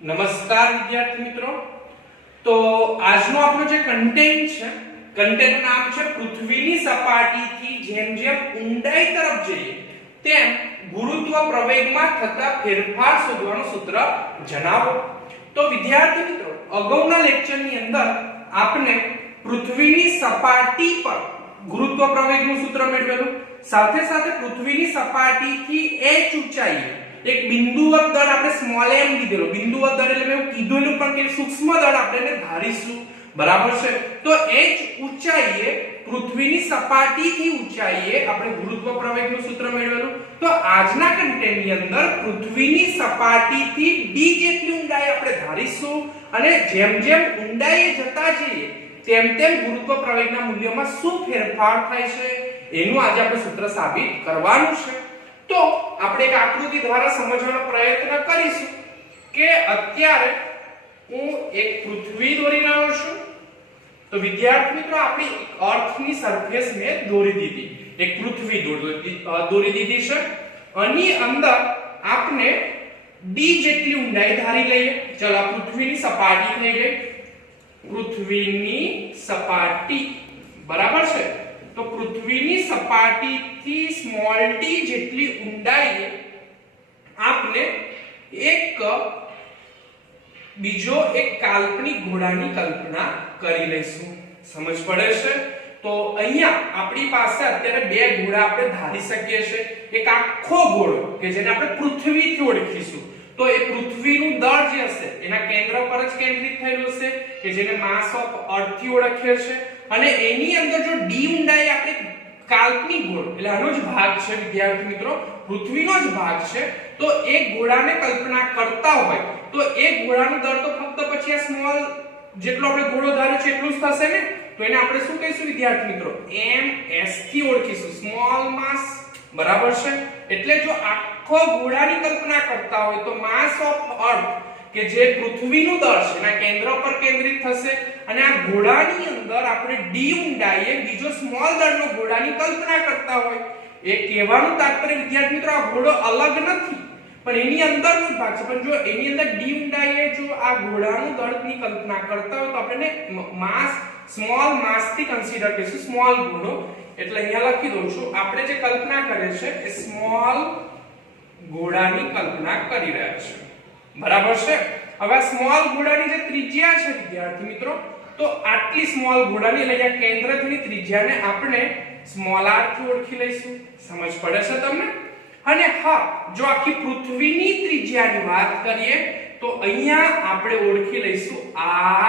નમસ્કાર વિદ્યાર્થી મિત્રો। તો આજનો આપણો જે કન્ટેન્ટ છે, કન્ટેન્ટનું નામ છે પૃથ્વીની સપાટીથી જેમ જેમ ઊંડાઈ તરફ જઈએ તેમ ગુરુત્વ પ્રવેગમાં થતા ફેરફાર શોધવાનું સૂત્ર જણાવો। તો વિદ્યાર્થી મિત્રો, અગાઉના લેક્ચરની અંદર આપણે પૃથ્વીની સપાટી પર ગુરુત્વ પ્રવેગનું સૂત્ર મેળવેલું, સાથે સાથે પૃથ્વીની સપાટીથી h ઊંચાઈએ એક બિંદુવત દળ આપણે સ્મોલ m લીધેલો। બિંદુવત દળ એટલે મેં કીધું એનું પણ કે સૂક્ષ્મ દળ આપણે ધારીશું, બરાબર છે। તો h ઊંચાઈએ પૃથ્વીની સપાટીથી ઊંચાઈએ આપણે ગુરુત્વ પ્રવેગનું સૂત્ર મેળવેલું। તો આજના કન્ટેન્ટની અંદર પૃથ્વીની સપાટીથી d જેટલી ઊંડાઈ આપણે ધારીશું અને જેમ જેમ ઊંડાઈએ જતા જઈએ તેમ તેમ ગુરુત્વ પ્રવેગના મૂલ્યમાં શું ફેરફાર થાય છે એનું આજે આપણે સૂત્ર સાબિત કરવાનું છે। તો આપણે એક આકૃતિ દ્વારા સમજવાનો પ્રયત્ન કરીશું કે અત્યારે હું એક પૃથ્વી દોરી રહ્યો છું। તો વિદ્યાર્થી મિત્રો, આપણી અર્થની સરફેસ મેં દોરી દીધી, એક પૃથ્વી દોરી દીધી છે। આની અંદર આપણે d જેટલી ઊંડાઈ ધારી લઈએ। ચલો, આ પૃથ્વીની સપાટી થઈ ગઈ, પૃથ્વીની સપાટી, બરાબર છે। તો પૃથ્વીની સપાટીથી સ્મોલ d જેટલી ઊંડાઈએ આપણે બીજો એક કાલ્પનિક ઘોડાની કલ્પના કરી લઈશું। સમજ પડે છે? તો અહીંયા આપણી પાસે અત્યારે બે ઘોડા આપણે ધારી શકીએ છીએ। એક આખો ઘોડો કે જેને આપણે પૃથ્વીથી ઓળખીશું, તો એ પૃથ્વીનું દળ જે હશે એના કેન્દ્ર પર જ કેન્દ્રિત થયેલું હશે કે જેને માસ ઓફ અર્થ થી ઓળખીએ છીએ। અને એની અંદર જો d ઊંડાઈ આપણે કાલ્પનિક ઘોડો એટલે આનો જ ભાગ છે વિદ્યાર્થી મિત્રો, પૃથ્વીનો જ ભાગ છે। તો એક ઘોડાને કલ્પના કરતા હોય તો એક ઘોડાનું દળ તો ફક્ત પછી આ સ્મોલ જેટલો આપણે ઘોડો ધાર્યો છે એટલું જ થશે ને। તો એને આપણે શું કહીશું વિદ્યાર્થી મિત્રો? ms થી ઓળખીશું, સ્મોલ માસ, બરાબર છે। એટલે જો આખો ઘોડાની કલ્પના કરતા હોય તો માસ ઓફ અર્થ કે જે પૃથ્વીનું દળ છે એના કેન્દ્ર પર કેન્દ્રિત થશે અને આ ઘોડાની અંદર આપણે d ઊંડાઈએ બીજો સ્મોલ દળનો ઘોડાની કલ્પના કરતા હોય। એ કહેવાનું તાત્પર્ય વિદ્યાર્થી મિત્રો, આ ઘોડો અલગ નથી પણ એની અંદરનો ભાગ છે, પણ જો એની અંદર d ઊંડાઈએ જો આ ઘોડાનું દળની કલ્પના કરતા હોય તો આપણે માસ સ્મોલ માસ થી કન્સિડર કરીશું, સ્મોલ ઘોડો। એટલે અહીંયા લખી દઉં છું, આપણે જે કલ્પના કરે છે એ સ્મોલ ઘોડાની કલ્પના કરી રહ્યા છે, બરાબર છે। હવે આ સ્મોલ ઘોડાની જે ત્રિજ્યા છે વિદ્યાર્થી મિત્રો, તો આટલી સ્મોલ ઘોડાની એટલે કે કેન્દ્રથી ત્રિજ્યાને આપણે સ્મોલ r થી ઓળખી લઈશું। સમજ પડે છે તમને? અને હા, જો આખી પૃથ્વીની ત્રિજ્યાની વાત કરીએ તો અહીંયા આપણે ઓળખી લઈશું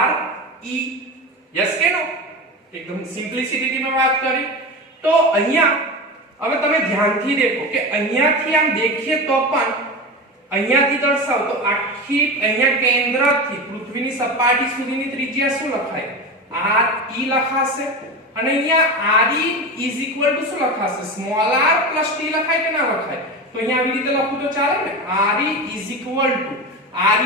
r e। યસ કે નો? એકદમ સિમ્પ્લિસિટી માં વાત કરી। તો અહીંયા હવે તમે ધ્યાનથી દેખો કે અહીંયાથી આમ દેખીએ તો પણ અહીંયાથી દર્શાવ તો આખી અહીંયા કેન્દ્રથી પૃથ્વીની સપાટી સુધીની ત્રિજ્યા શું લખાય? re લખાશે અને અહીંયા re શું લખાશે? સ્મોલ r t લખાય કે ના લખાય? તો અહીંયા આવી રીતે લખું તો ચાલે ને? re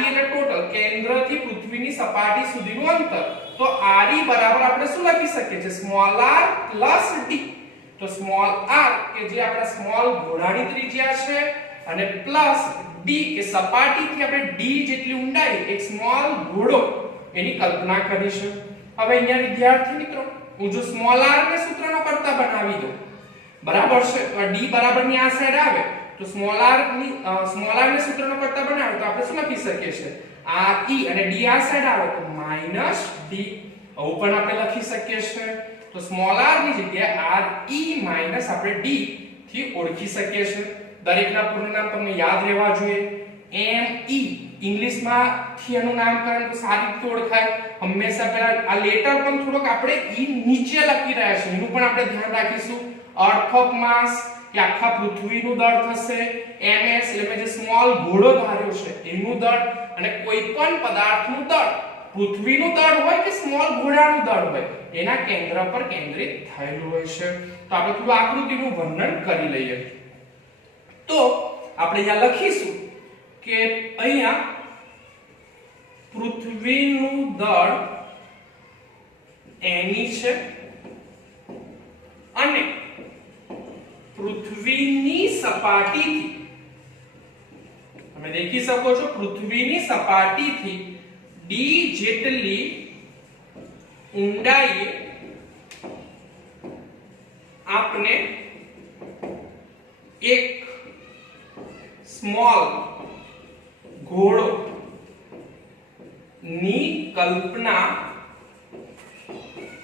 એટલે ટોટલ કેન્દ્રથી પૃથ્વીની સપાટી સુધીનું અંતર। તો re બરાબર આપણે શું લખી શકીએ છીએ? Small r d। તો સ્મોલ r કે જે આપણા સ્મોલ ઘોડાની ત્રિજ્યા છે અને પ્લસ d કે સપાટીથી આપણે d જેટલી ઊંડાઈ એક સ્મોલ ઘોડો એની કલ્પના કરીશું। હવે અહીંયા વિદ્યાર્થી મિત્રો, હું જો સ્મોલ r ને સૂત્રનો કરતા બનાવી દઉં, બરાબર છે। તો d બરાબરની આ સાઈડ આવે તો સ્મોલ r ને સૂત્રનો કરતા બનાવે તો આપણે શું લખી શકીએ છીએ? re અને d આ સાઈડ આવે તો માઈનસ d, આવું પણ આપણે લખી શકીએ છીએ। તો સ્મોલ r ની જગ્યાએ re માઈનસ આપણે d થી ઓળખી શકીએ છીએ। દરેકના પૂર્ણ નામ તમને યાદ રહેવા જોઈએ। me ઇંગ્લિશમાં થી એનું નામકરણ તો સારી રીતે ઓળખાય। હંમેશા પહેલા આ લેટર પણ થોડોક આપણે e નીચે લખી રહ્યા છે એનું પણ આપણે ધ્યાન રાખીશું। અર્થ ઓફ માસ કે આખા પૃથ્વીનું દળ થશે, ms એટલે મેં જે સ્મોલ ઘોડો ધાર્યો છે એનું દળ, અને કોઈ પણ પદાર્થનું દળ પૃથ્વીનું દળ હોય કે સ્મોલ ઘોડાનું દળ હોય એના કેન્દ્ર પર કેન્દ્રિત થયેલું હોય છે। તો આપણે થોડું આકૃતિનું વર્ણન કરી લઈએ। તો આપણે અહીંયા લખીશું કે અહીંયા પૃથ્વીનું દળ ની છે અને પૃથ્વીની સપાટીથી તમે દેખી શકો છો પૃથ્વીની સપાટીથી d જેટલી ઊંડાઈએ आपने एक स्मॉल घोड़ो ની કલ્પના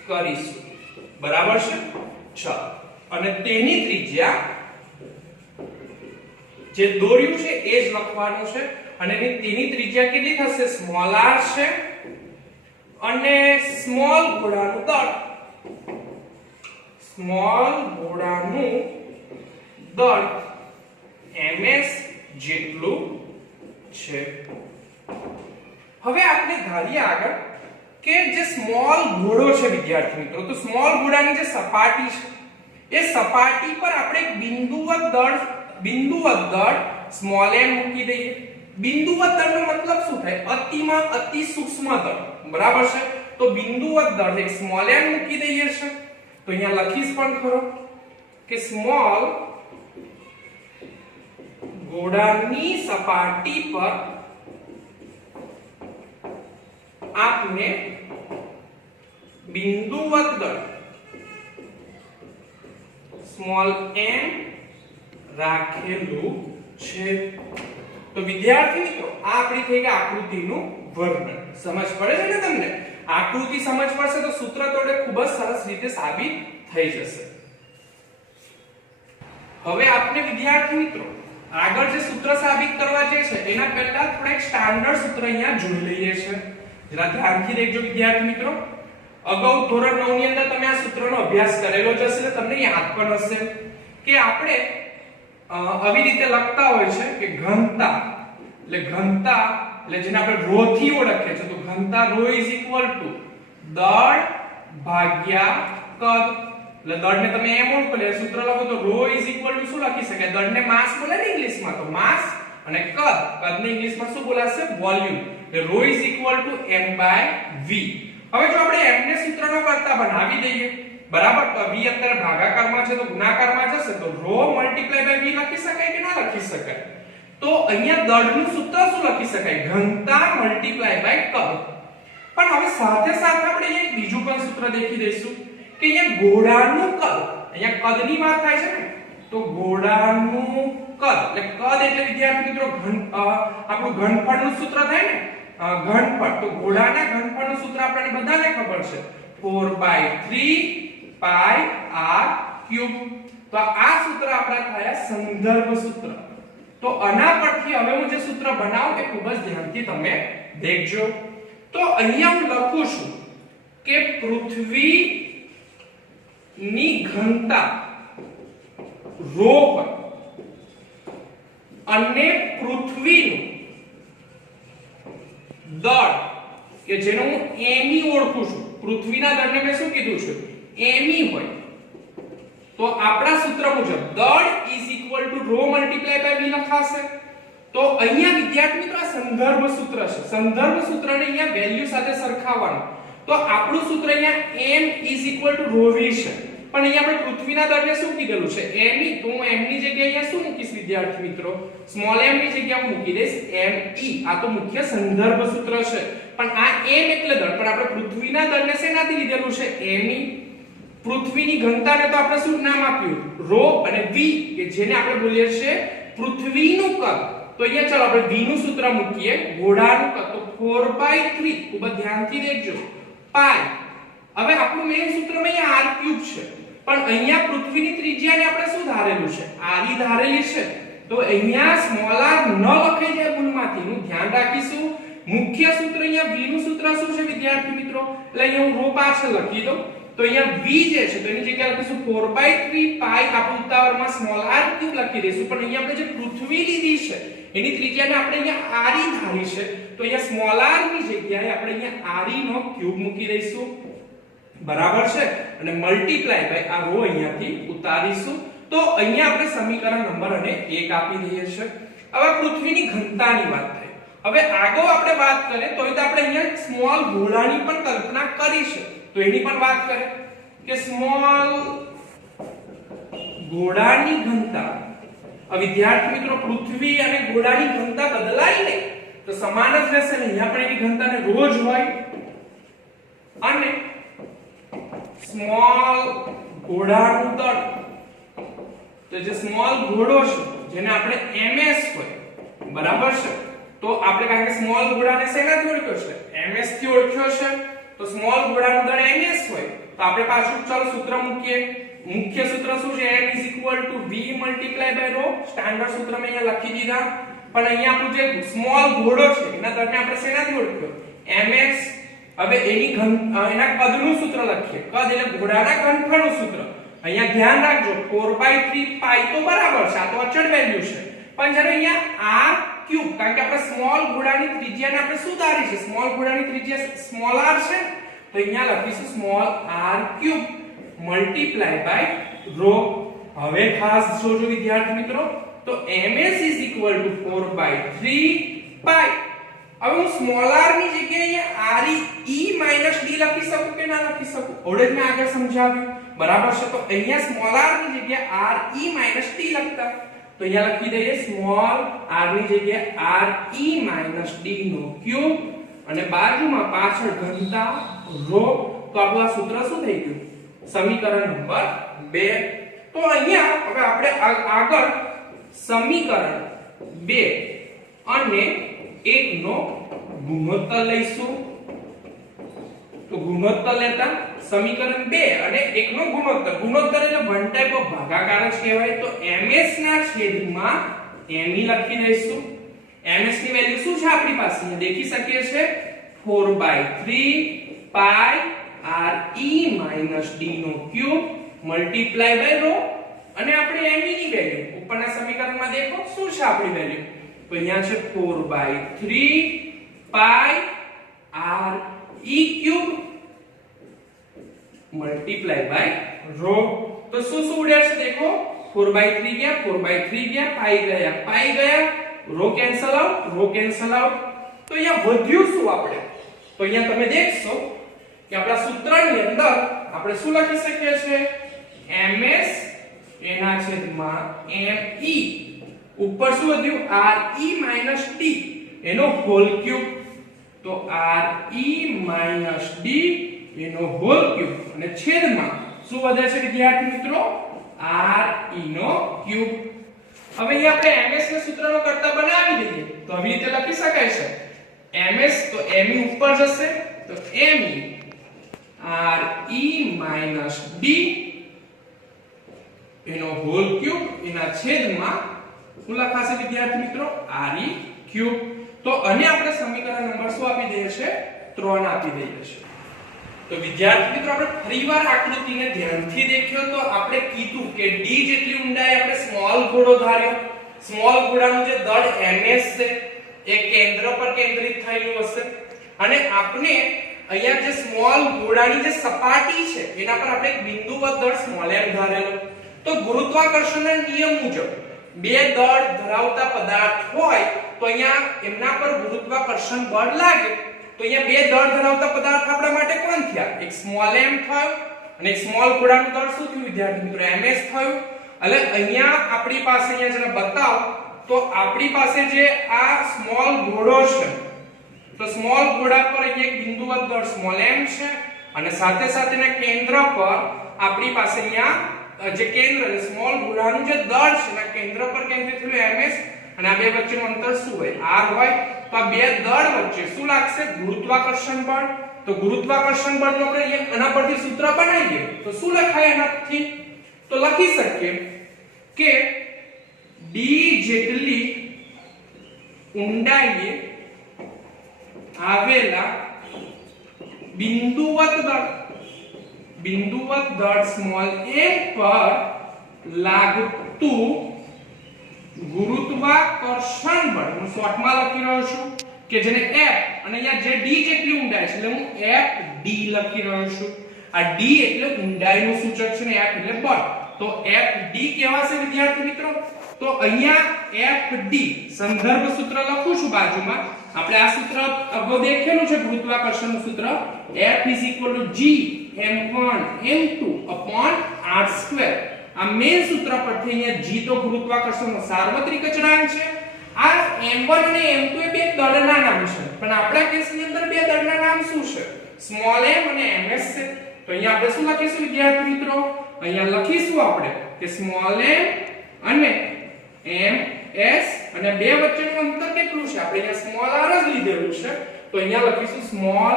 કરીશું બરાબર છે ચાલો અને તેની ત્રિજ્યા જે દોર્યું છે એ જ લખવાનું છે અને તેની ત્રિજ્યા કેટલી થશે સ્મોલ r છે અને સ્મોલ ઘોડાનું દળ સ્મોલ ઘોડાનું દળ ms જેટલું છે હવે આપણે ધારીએ આગળ કે જે સ્મોલ ઘોડો છે વિદ્યાર્થી મિત્રો તો સ્મોલ ઘોડાની જે સપાટી છે એ સપાટી પર આપણે એક બિંદુવત દળ સ્મોલ m મૂકી દઈએ બિંદુવત દળનો મતલબ શું થાય અતિમાં અતિ સૂક્ષ્મ દળ બરાબર છે તો બિંદુવત દળ એક સ્મોલ m મૂકી દઈએ છે તો અહીંયા લખીશ પણ ખરો કે સ્મોલ ઘોડાની સપાટી પર आपने बिंदुवत दળ स्मॉल m રાખેલું છે તો વિદ્યાર્થી મિત્રો આ આપણી થઈ ગઈ આકૃતિનું વર્ણન સમજ પડે છે ને તમને આકૃતિ સમજ પડશે તો સૂત્ર તોડે ખૂબ જ સરસ રીતે સાબિત થઈ જશે હવે આપણે વિદ્યાર્થી મિત્રો આગળ જે સૂત્ર સાબિત કરવા જે છે એના પહેલા થોડા એક સ્ટાન્ડર્ડ સૂત્ર અહીંયા જોઈ લઈએ છે જરા ધ્યાનથી દેખજો વિદ્યાર્થી મિત્રો અગાઉ ધોરણ 9 ની અંદર તમે આ સૂત્રનો અભ્યાસ કરેલો જ હશે તમને યાદ પણ હશે કે આપણે આવી રીતે લખતા હોય છે કે ઘનતા એટલે જેને આપણે રો થી ઓળખીએ છીએ તો ઘનતા રો દળ ભાગ્યા કદ એટલે દળને તમે એમ ઓળખો એટલે સૂત્ર લખો તો રો શું લખી શકાય દળને માસ બોલે ને ઇંગ્લિશમાં તો માસ અને કદને ઇંગ્લિશમાં શું બોલાશે વોલ્યુમ એટલે રો m/v હવે જો આપણે m ને સૂત્રનો કરતા બનાવી દઈએ બરાબર તો v અત્યારે ભાગાકારમાં છે તો ગુણાકારમાં જશે તો રો * v લખી શકાય કે ના લખી શકાય તો અહીંયા દળનું સૂત્ર શું લખી શકાય ઘનતા * કદ પણ હવે સાથે સાથે આપણે એક બીજું પણ સૂત્ર દેખી દઈશું કે અહીંયા ઘોડાનું કદ અહીંયા કદની વાત થાય છે ને તો ઘોડાનું કદ એટલે વિદ્યાર્થી મિત્રો આપણું ઘનફળનું સૂત્ર થાય ને ઘનફળ તો ઘોડાના ઘનફળનું સૂત્ર આપણને બધાને ખબર છે 4/3 પાઈ r ક્યુબ તો આ સૂત્ર આપણા થયા સંદર્ભ સૂત્ર તો આના પરથી હવે હું જે સૂત્ર બનાવું એ ખૂબ જ ધ્યાનથી તમે દેખજો તો અહીંયા હું લખું છું કે પૃથ્વી ની ઘનતા રો હોય અને પૃથ્વીનું દળ કે જેને હું me ઓળખું છું પૃથ્વીના દળને મેં શું કીધું છે me હોય તો આપણા સૂત્ર મુજબ દળ રો * v લખાશે તો અહીંયા વિદ્યાર્થી મિત્રો આ સંદર્ભ સૂત્ર છે સંદર્ભ સૂત્રને અહીંયા વેલ્યુ સાથે સરખાવવાનું તો આપણું સૂત્ર અહીંયા m રો v છે પણ અહીંયા આપણે પૃથ્વીના દળને શું કીધેલું છે me તો હું m ની જગ્યાએ અહીંયા શું મૂકીશ વિદ્યાર્થી મિત્રો સ્મોલ m ની જગ્યાએ હું મૂકી દઈશ me આ તો મુખ્ય સંદર્ભ સૂત્ર છે પણ આ m એટલે દળ પણ આપણે પૃથ્વીના દળને શેનાથી લીધેલું છે me પૃથ્વીની ઘનતાને તો આપણે શું નામ આપ્યું રો અને v કે જેને આપણે બોલીએ છીએ પૃથ્વીનું કદ તો અહીંયા ચાલો આપણે v નું સૂત્ર મૂકીએ ઘોડાનું કદ તો 4/3 ખૂબ જ ધ્યાનથી દેખજો પાઈ હવે આપણું મેઈન સૂત્રમાં અહીંયા r ક્યુબ છે પણ અહીંયા પૃથ્વીની ત્રિજ્યાને આપણે શું ધારેલું છે r ધારેલી છે તો અહીંયા સ્મોલ r ન લખાઈ જાય ભૂલમાંથી નું ધ્યાન રાખીશું મુખ્ય સૂત્ર અહીંયા v નું સૂત્ર શું છે વિદ્યાર્થી મિત્રો એટલે અહીંયા હું રો પાછળ લખી દઉં તો અહીંયા v જે છે તો એની જગ્યાએ લખીશું 4/3 પાઈ આપણે ઉતાવળમાં સ્મોલ r ક્યુબ લખી દઈશું પણ અહીંયા આપણે જે પૃથ્વી લીધી છે એની ત્રિજ્યાને આપણે અહીંયા r ધારી છે તો અહીંયા સ્મોલ r ની જગ્યાએ આપણે અહીંયા r નો ક્યુબ મૂકી દઈશું બરાબર છે અને મલ્ટીપ્લાય બાય આ રો અહીંયાથી ઉતારીશું તો અહીંયા આપણે સમીકરણ નંબર અને 1 આપી દઈએ છે હવે પૃથ્વીની ઘનતાની વાત થઈ હવે આગળ આપણે વાત કરીએ તો આપણે અહીંયા સ્મોલ ઘોડાની પણ કલ્પના કરી છે તો એની પણ વાત કરે કે સ્મોલ ઘોડાની ઘનતા વિદ્યાર્થી મિત્રો પૃથ્વી અને ગોળાની ઘનતા બદલાય નહીં તો સમાન જ રહેશે ને અહીંયા પણ એની ઘનતાને રોજ હોય અને સ્મોલ ઘોડાનું દળ તો જે સ્મોલ ઘોડો છે જેને આપણે ms હોય બરાબર છે તો આપણે કારણ કે સ્મોલ ઘોડાને શેનાથી ઓળખ્યો છે ms થી ઓળખ્યો છે તો સ્મોલ ઘોડાનું દળ ms હોય તો આપણે પાછું ચાલો સૂત્ર મૂકીએ મુખ્ય સૂત્ર શું છે m = v × ρ સ્ટાન્ડર્ડ સૂત્ર મેં અહીંયા લખી દીધા પણ અહીંયા આપણું જે સ્મોલ ઘોડો છે એના દળને આપણે શેનાથી ઓળખ્યો ms હવે એના કદનું સૂત્ર લખીએ કદ એટલે ઘોડાના ઘનફળનું સૂત્ર અહીંયા ધ્યાન રાખજો 4/3 પાઈ તો બરાબર છે આ તો અચળ વેલ્યુ છે પણ જ્યારે અહીંયા r ક્યુબ કારણ કે આપણે સ્મોલ ઘોડાની ત્રિજ્યાને આપણે શું ધારી છે સ્મોલ ઘોડાની ત્રિજ્યા સ્મોલ r છે તો અહીંયા લખીશું સ્મોલ r ક્યુબ × ρ હવે ખાસ જોજો વિદ્યાર્થી મિત્રો તો ms = 4/3 પાઈ હવે હું સ્મોલ r ની જગ્યાએ અહીંયા re - d લખી શકું કે ના લખી શકું ઓળે મેં આગળ સમજાવ્યું બરાબર છે તો અહીંયા સ્મોલ r ની જગ્યાએ re - d લખતા તો અહીંયા લખી દઈએ સ્મોલ r ની જગ્યાએ re - d નો ક્યુબ અને બાજુમાં પાછળ ઘનતા ρ તો આપણું આ સૂત્ર શું થઈ ગયું સમીકરણ નંબર 2 તો અહીંયા હવે આપણે આગળ સમીકરણ 2 અને 1 નો ગુણોત્તર લઈશું તો ગુણોત્તર લેતા સમીકરણ 2 અને 1 નો ગુણોત્તર એટલે વન ટાઈપ ઓફ ભાગાકાર જ કહેવાય તો ms ના છેદમાં me લખી દઈશું ms ની વેલ્યુ શું છે આપણી પાસે અહીંયા દેખી શકીએ છે 4/3 પાઈ re - d નો ક્યુબ × ρ અને આપણે me ની વેલ્યુ ઉપરના સમીકરણમાં દેખો શું છે આપણી વેલ્યુ તો અહીંયા છે 4/3 પાઈ re ક્યુબ × ρ તો શું ઉડ્યા છે દેખો 4/3 ગયા 4/3 ગયા પાઈ ગયા ρ કેન્સલ આઉટ તો અહીંયા વધ્યું શું આપણે તો અહીંયા તમે દેખશો કે આપણા સૂત્રની અંદર આપણે શું લખી શકીએ છીએ ms એના છેદમાં me ઉપર શું વધ્યું re - d એનો હોલ ક્યુબ તો re - d એનો હોલ ક્યુબ અને છેદમાં શું વધે છે વિદ્યાર્થી મિત્રો re નો ક્યુબ હવે અહીં આપણે ms ના સૂત્રનો કરતા બનાવી દઈએ તો આવી રીતે લખી શકાય છે ms તો me ઉપર જશે તો me re - d એનો હોલ ક્યુબ એના છેદમાં શું લખાશે વિદ્યાર્થી મિત્રો re ક્યુબ તો અને આપણે સમીકરણ નંબર શું આપી દઈએ છે 3 આપી દઈએ છે તો વિદ્યાર્થી મિત્રો આપણે ફરીવાર આકૃતિને ધ્યાનથી દેખ્યો તો આપણે કીધું કે d જેટલી ઊંડાઈ આપણે સ્મોલ ઘોડો ધાર્યો સ્મોલ ઘોડાનું જે દળ ms છે એ કેન્દ્ર પર કેન્દ્રિત થયેલું હશે અને આપણે અહીંયા જે સ્મોલ ઘોડાની જે સપાટી છે એના પર આપણે એક બિંદુવત દળ સ્મોલ m ધારેલો તો ગુરુત્વાકર્ષણના નિયમ મુજબ બે દળ ધરાવતા પદાર્થ હોય તો અહીંયા એમના પર ગુરુત્વાકર્ષણ બળ લાગે તો અહીંયા બે દળ ધરાવતા પદાર્થ આપણા માટે કોણ થયા એક સ્મોલ m થયો અને એક સ્મોલ ઘોડાનું દળ શું થયું વિદ્યાર્થી મિત્રો ms થયું એટલે અહીંયા આપણી પાસે અહીંયા જરા બતાવ તો આપણી પાસે જે આ સ્મોલ ઘોડો છે તો સ્મોલ ઘોડા પર અહીંયા એક બિંદુવત દળ સ્મોલ m છે અને સાથે સાથેના કેન્દ્ર પર આપણી પાસે અહીંયા જે કેન્દ્ર એટલે સ્મોલ ઘોડાનું જે દળ છે એના કેન્દ્ર પર કેન્દ્રિત થયેલું ms અને આ બે વચ્ચેનું અંતર શું હોય r હોય તો આ બે દળ વચ્ચે શું લાગશે ગુરુત્વાકર્ષણ બળ તો ગુરુત્વાકર્ષણ બળનું આપણે અહીંયા આના પરથી સૂત્ર બનાવીએ તો શું લખાય એનાથી તો લખી શકીએ કે d જેટલી ઊંડાઈએ આવેલા બિંદુવત દળ સ્મોલ m પર લાગતું ગુરુત્વાકર્ષણ બળ હું શોર્ટમાં લખી રહ્યો છું કે જેને F અને અહીંયા જે d જેટલી ઊંડાઈ છે એટલે હું FD લખી રહ્યો છું આ d એટલે ઊંડાઈનું સૂચક છે ને F એટલે બળ તો FD કહેવાશે વિદ્યાર્થી મિત્રો તો અહીંયા FD સંદર્ભ સૂત્ર લખું છું બાજુમાં આપણે આ સૂત્ર અગાઉ દેખેલું છે ગુરુત્વાકર્ષણનું સૂત્ર F = g m1 m2 r2 આ મેઈન સૂત્ર પરથી અહીંયા g તો ગુરુત્વાકર્ષણનો સાર્વત્રિક અચળાંક છે. આ m1 અને m2 એ બે દળના નામ છે, પણ આપણા કેસની અંદર બે દળના નામ શું છે? સ્મોલ m અને ms છે. તો અહીંયા આપણે શું લખીશું વિદ્યાર્થી મિત્રો? અહીંયા લખીશું આપણે કે સ્મોલ m અને ms અને બે વચ્ચેનું અંતર કેટલું છે? આપણે અહીંયા સ્મોલ r જ લીધેલું છે, તો અહીંયા લખીશું સ્મોલ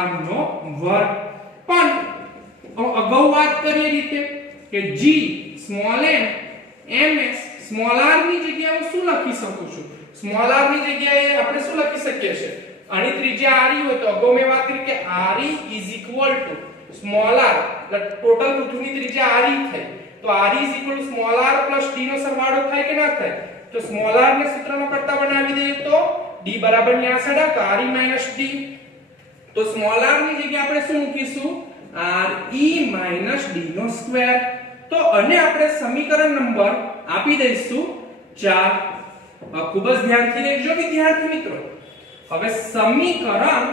r નો વર્ગ. પણ અગાઉ વાત કરી રીતે કે g small m ms small r ની જગ્યાએ હું શું લખી શકું છું? સ્મોલ r ની જગ્યાએ આપણે શું લખી શકીએ છીએ? આની ત્રિજ્યા r હોય તો અગાઉ મેં વાત કરી કે r સ્મોલ r એટલે ટોટલ પૃથ્વીની ત્રિજ્યા r થઈ. તો r સ્મોલ r d નો સરવાળો થાય કે ના થાય? તો સ્મોલ r ને સૂત્રમાં કરતા બનાવી દઈએ તો d બરાબર ની આ સાઈડ r d. તો સ્મોલ r ની જગ્યાએ આપણે શું મૂકીશું? re d નો સ્ક્વેર. તો અને આપણે સમીકરણ નંબર આપી દઈશું 4. ખૂબ જ ધ્યાનથી લેજો વિદ્યાર્થી મિત્રો. હવે સમીકરણ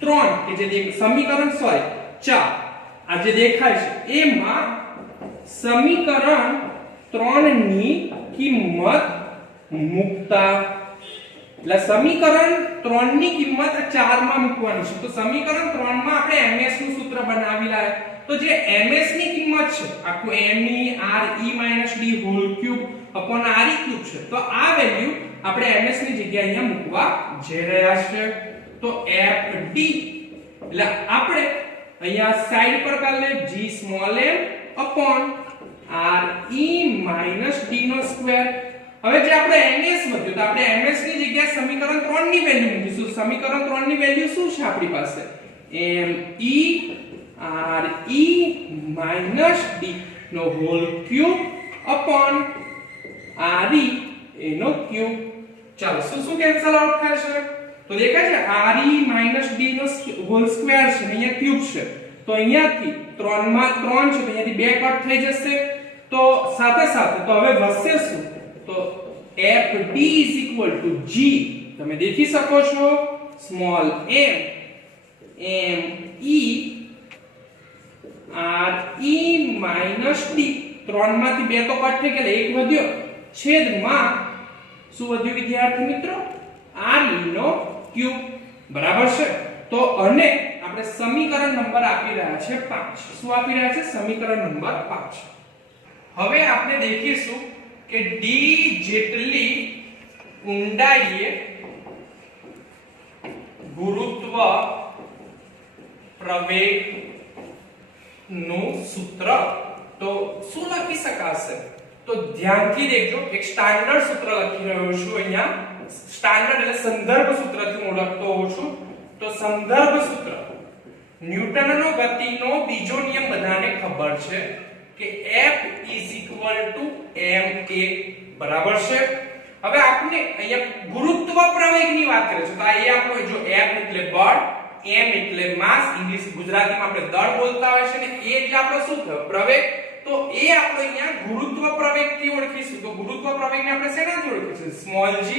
3 કે જે સમીકરણ 4 આ જે દેખાય છે એમાં સમીકરણ 3 ની કિંમત મૂકતા, એટલે સમીકરણ 3 ની કિંમત 4 માં મૂકવાની છે. તો સમીકરણ 3 માં આપણે ms નું સૂત્ર બનાવી લાય. તો જે ms ની કિંમત છે આખું me re d whole cube upon re cube છે. તો આ વેલ્યુ આપણે ms ની જગ્યાએ અહીંયા મૂકવા જઈ રહ્યા છે. તો fd એટલે આપણે અહીંયા સાઈડ પર કરી લે g small m upon re d નો સ્ક્વેર. હવે જે આપણે ms વધ્યું તો આપણે ms ની જગ્યાએ સમીકરણ 3 ની વેલ્યુ મૂકીશું. સમીકરણ 3 ની વેલ્યુ શું છે આપણી પાસે? me re d નો હોલ ક્યુબ અપોન re નો ક્યુબ. ચાલો શું કેન્સલ આઉટ થાય છે? તો દેખાય છે re d નો હોલ સ્ક્વેર છે અને અહીંયા ક્યુબ છે. તો અહીંયાથી 3 માં 3 છે તો અહીંયાથી 2 કટ થઈ જશે. તો સાથે સાથે તો હવે વધશે શું? તો fd g તમે દેખી શકો છો small m me re d 3 માંથી 2 તો કટ થઈ ગયા, એક વધ્યો છેદમાં શું વધ્યું વિદ્યાર્થી મિત્રો? re નો ક્યુબ. બરાબર છે. તો અને આપણે સમીકરણ નંબર આપી રહ્યા છે 5. શું આપી રહ્યા છે? સમીકરણ નંબર 5. હવે આપણે દેખીશું કે d જેટલી ઊંડાઈએ ગુરુત્વ પ્રવેગ નું સૂત્ર તો શું લખી શકાશે? તો ધ્યાનથી દેખજો. એક સ્ટાન્ડર્ડ સૂત્ર લખી રહ્યો છું અહીંયા. સ્ટાન્ડર્ડ એટલે સંદર્ભ સૂત્રથી હું ઓળખતો હોઉં છું. તો સંદર્ભ સૂત્ર ન્યૂટનનો ગતિનો બીજો નિયમ બધાને ખબર છે કે F ma. બરાબર છે. હવે આપણે અહીંયા ગુરુત્વ પ્રવેગની વાત કરીએ તો આ એ આપણો જો F એટલે બળ, m એટલે માસ, ઇંગ્લિશ ગુજરાતીમાં આપણે દળ બોલતા હોય છે, ને a એટલે આપણો શું થયો? પ્રવેગ. તો એ આપણે અહીંયા ગુરુત્વ પ્રવેગથી ઓળખીશું. તો ગુરુત્વ પ્રવેગને આપણે શેનાથી ઓળખીશું? Small g.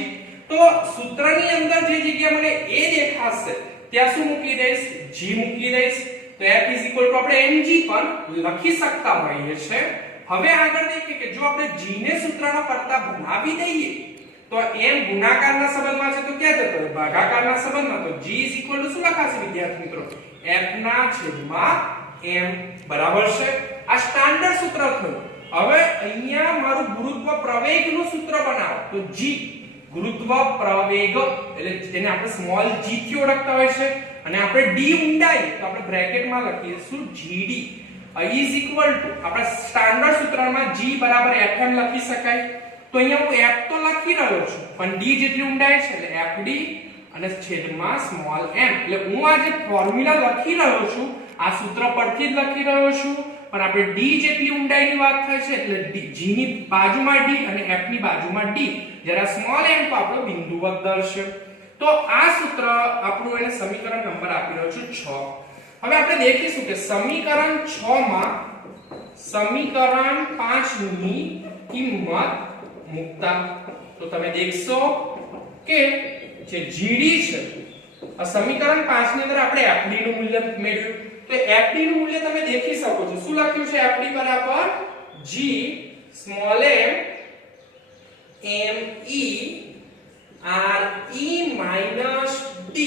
તો સૂત્રની અંદર જે જગ્યા મને a દેખાશે ત્યાં શું મૂકી દઈશ? g મૂકી દઈશ. તો F આપણે mg પણ લખી શકતા હોઈએ છે. હવે આગળ દેખીએ કે જો આપણે g ને સૂત્રનો કરતા બનાવી દઈએ તો m ગુણાકારના સંબંધમાં છે તો ક્યાં જતો રહે? ભાગાકારના સંબંધમાં. તો g શું લખાશે વિદ્યાર્થી મિત્રો? f ના છેદમાં m. બરાબર છે. આ સ્ટાન્ડર્ડ સૂત્ર થયું. હવે અહીંયા મારું ગુરુત્વ પ્રવેગનું સૂત્ર બનાવો તો g ગુરુત્વ પ્રવેગ એટલે જેને આપણે સ્મોલ g થી ઓળખતા હોય છે, અને આપણે d ઊંડાઈ તો આપણે બ્રેકેટમાં લખીશું gd આપણે સ્ટાન્ડર્ડ સૂત્રમાં g બરાબર fm લખી શકાય. તો અહીંયા હું f તો લખી રહ્યો છું પણ d જેટલી ઊંડાઈ છે એટલે fd અને છેદમાં સ્મોલ m. એટલે હું આ જે ફોર્મ્યુલા લખી રહ્યો છું આ સૂત્ર પરથી જ લખી રહ્યો છું, પણ આપણે d જેટલી ઊંડાઈની વાત થાય છે એટલે g ની બાજુમાં d અને f ની બાજુમાં d. જ્યારે સ્મોલ m તો આપણો બિંદુવત દર છે. તો આ સૂત્ર આપણું એને સમીકરણ નંબર આપી રહ્યો છું 6. હવે આપણે દેખીશું કે સમીકરણ 6 માં સમીકરણ 5 ની કિંમત મૂકતા તો તમે દેખશો કે જે GD છે આ સમીકરણ 5 ની અંદર આપણે FD નું મૂલ્ય મેળવ્યું. તો FD નું મૂલ્ય તમે દેખી શકો છો. શું લખ્યું છે? FD બરાબર g small m m e r e minus d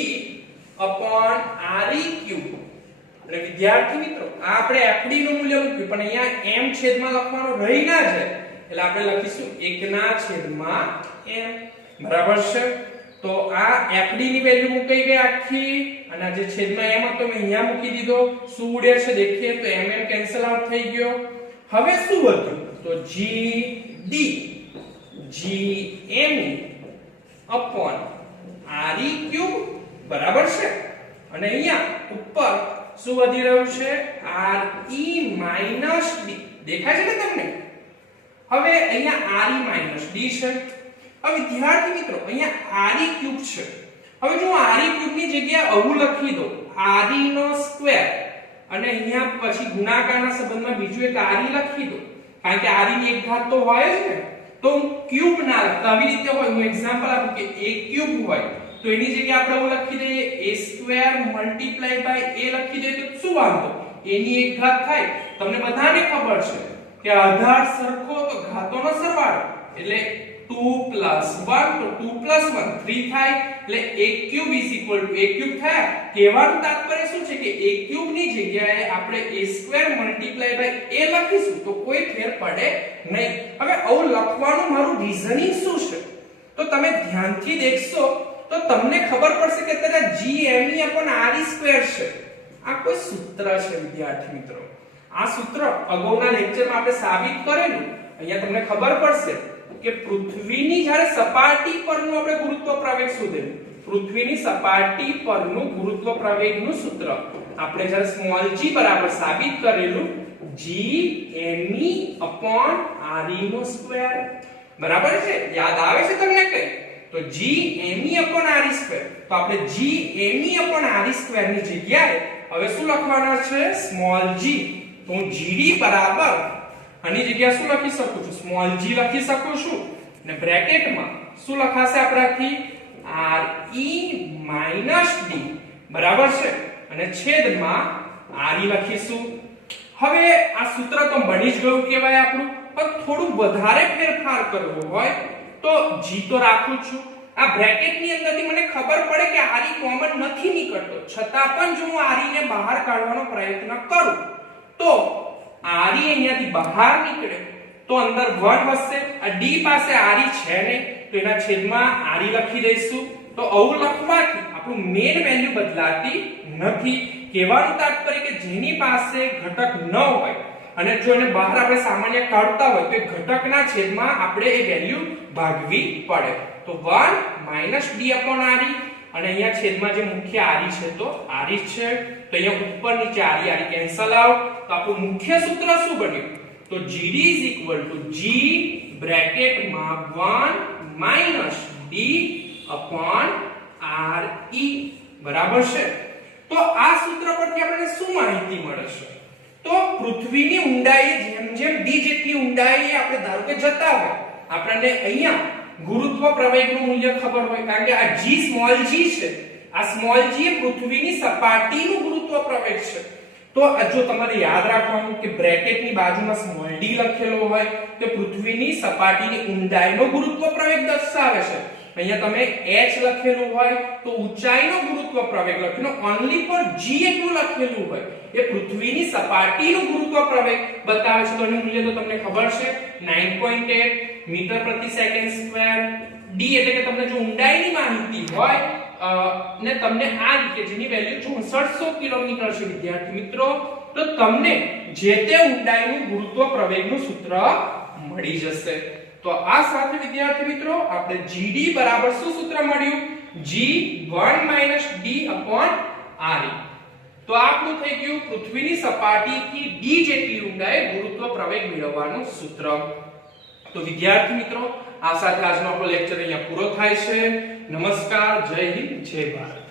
upon r e cube. એટલે વિદ્યાર્થી મિત્રો આ આપણે fd નું મૂલ્ય મૂક્યું પણ અહીંયા m છેદમાં લખવાનું રહી ના જાય એટલે આપણે લખીશું 1 ના છેદમાં m બરાબર છે. તો આ fd ની વેલ્યુ મૂકાઈ ગઈ આખી અને જે છેદમાં m હતો મેં અહીંયા મૂકી દીધો. શું ઉડે છે દેખીએ તો mm કેન્સલ આઉટ થઈ ગયો. હવે શું વધ્યું તો gd gme upon re cube બરાબર છે અને અહીંયા ઉપર શું વધી રહ્યું છે re minus d દેખાય છે ને તમને. હવે અહીંયા re minus d છે. હવે વિદ્યાર્થી મિત્રો અહીંયા re ક્યુબ છે. હવે જો re ક્યુબ ની જગ્યાએ આવું લખી દો re નો સ્ક્વેર અને અહીંયા પછી ગુણાકારના સંબંધમાં બીજું એક re લખી દો કારણ કે re ની એક ઘાત તો હોય જ ને. તો ક્યુબ ના લખતા આવી રીતે હોય. હું એક્ઝામ્પલ આપું કે a ક્યુબ હોય તો એની જગ્યાએ આપણે એવું લખી દઈએ a square multiply by a લખી દઈએ તો શું વાંધો a ની એક ઘાત થાય. તમને બધાને ખબર છે કે આધાર સરખો તો ઘાતોનો સરવાળો એટલે 2 + 1 તો 2 + 1 3 થાય એટલે a ક્યુબ a ક્યુબ થાય. કહેવાનું તાત્પર્ય શું છે કે a ક્યુબ ની જગ્યાએ આપણે a square multiply by a લખીશું તો કોઈ ફેર પડે નહીં. હવે આવું લખવાનું મારું રીઝનિંગ શું છે તો તમે ધ્યાનથી દેખશો તો તમને ખબર પડશે કે તેના gme / re સ્ક્વેર છે. આ કોઈ સૂત્ર છે વિદ્યાર્થી મિત્રો. આ સૂત્ર અગાઉના લેક્ચરમાં આપણે સાબિત કરેલું. અહીંયા તમને ખબર પડશે કે પૃથ્વીની જ્યારે સપાટી પરનું આપણે ગુરુત્વ પ્રવેગ શોધેલું. પૃથ્વીની સપાટી પરનું ગુરુત્વ પ્રવેગનું સૂત્ર આપણે જ્યારે સ્મોલ g બરાબર સાબિત કરેલું gme / re નો સ્ક્વેર બરાબર છે. યાદ આવે છે તમને કઈ તો gme / re સ્ક્વેર. તો આપણે gme / re સ્ક્વેર ની જગ્યાએ હવે શું લખવાના છે સ્મોલ g. તો હું gd બરાબર આની જગ્યાએ શું લખી શકું છું સ્મોલ g લખી શકું છું અને બ્રેકેટમાં શું લખાશે આપણાથી re - d બરાબર છે અને છેદમાં re લખીશું. હવે આ સૂત્ર તો બની જ ગયું કહેવાય આપણું. પણ થોડું વધારે ફેરફાર કરવો હોય તો g તો રાખું છું. આ બ્રેકેટ ની અંદરથી મને ખબર પડે કે re કોમન નથી નીકળતો છતાં પણ જો હું re ને બહાર કાઢવાનો પ્રયત્ન કરું તો re અહીંયાથી બહાર નીકળે તો અંદર 1 વધશે. આ d પાસે re છે ને તો એના છેદમાં re લખી દઈશું. તો આવું લખવાથી આપણું મેઈન વેલ્યુ બદલાતી નથી. કહેવાનું તાત્પર્ય કે જેની પાસે ઘટક ન હોય અને જો એને બહાર આપણે સામાન્ય કાઢતા હોય તો એ ઘટકના છેદમાં આપણે એ વેલ્યુ ભાગવી પડે. તો 1 - d / re અને અહીંયા છેદમાં જે મુખ્ય re છે તો re છે. તો અહીંયા ઉપર નીચે re કેન્સલ આઉટ. તો આપણું મુખ્ય સૂત્ર શું બન્યું તો gd = g બ્રેકેટમાં 1 - d / re બરાબર છે. તો આ સૂત્ર પરથી આપણને શું માહિતી મળે છે તો પૃથ્વીની ઊંડાઈ જેમ જેમ d જેટલી ઊંડાઈ આપણે ધારો કે જતા હોય આપણને અહીંયા ગુરુત્વ પ્રવેગનું મૂલ્ય ખબર હોય કારણ કે આ g સ્મોલ g છે. આ સ્મોલ g એ પૃથ્વીની સપાટીનું ગુરુત્વ પ્રવેગ છે. તો જો તમારે યાદ રાખવાનું કે બ્રેકેટની બાજુમાં સ્મોલ d લખેલો હોય તો પૃથ્વીની સપાટીની ઊંડાઈનો ગુરુત્વ પ્રવેગ દર્શાવે છે. અહીંયા તમે h લખેલું હોય તો ઊંચાઈનો ગુરુત્વ પ્રવેગ લખીનો ઓન્લી ફોર g એટલું લખેલું હોય એ પૃથ્વીની સપાટીનું ગુરુત્વ પ્રવેગ બતાવે છે. તો એનું મૂલ્ય તો તમને ખબર છે 9.8 મીટર પ્રતિ સેકન્ડ સ્ક્વેર. d એટલે કે તમને જો ઊંડાઈની માહિતી હોય ને તમને આ રીતે જેની વેલ્યુ 6400 કિલોમીટર છે વિદ્યાર્થી મિત્રો તો તમને જે તે ઊંડાઈનું ગુરુત્વ પ્રવેગનું સૂત્ર મળી જશે. તો આ સાથે વિદ્યાર્થી મિત્રો આપણે gd બરાબર શું સૂત્ર મળ્યું g1 - d / re. તો આપણું થઈ ગયું પૃથ્વીની સપાટીથી d જેટલી ઊંડાઈ ગુરુત્વ પ્રવેગ મેળવવાનું સૂત્ર. તો વિદ્યાર્થી મિત્રો આ સાથે આજનો આપણો લેક્ચર અહીંયા પૂરો થાય છે. નમસ્કાર, જય હિન્દ, જય ભારત.